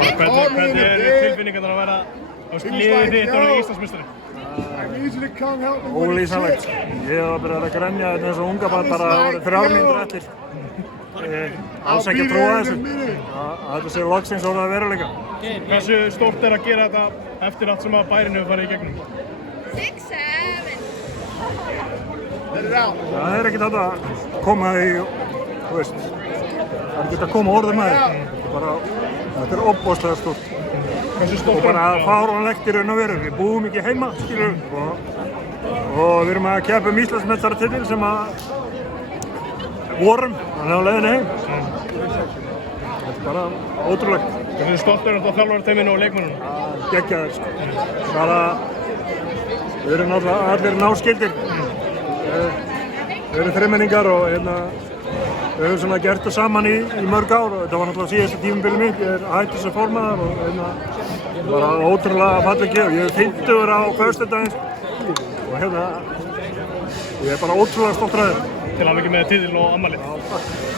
Hvernig tilfinningarnar að vera liðið þitt og Íslandsmeistari? Ólýsanlegt. Ég var byrjað að grenja eins og unga barn bara að það voru 3 mínútur eftir. Alls ekki að trúa þessu. Þetta sé loksins orðið að veruleika. Hversu stórt að gera þetta eftir allt sem að bærinn hefur farið í gegnum? 6, 7. Það ekkert hægt að koma í, þú veist, það ekkert að koma orðið með þetta. Þetta ofboðslega stórt. Hversu stórt og bara fáránlegt í raun og veru. Við búum ekki heima, skilur, og við erum að keppa Íslandsmeistaratitil sem að vorum, þannig á leiðinni heim. Þetta bara ótrúlegt. Þú stoltur á þjálfarateyminu og leikmönnunum? Geggjaður, sko. Bara, við erum náttúrulega allir náskyldir. Við erum þremenningar og við höfum svona gert það saman í mörg ár og þetta var náttúrulega síðasta tímabilið mitt. Ég hætti sem formaður og bara ótrúlega falleg gjöf. Ég er 50 á föstudaginn og ég er bara ótrúlega stoltur af þér. Til hamingju með titil og afmælið.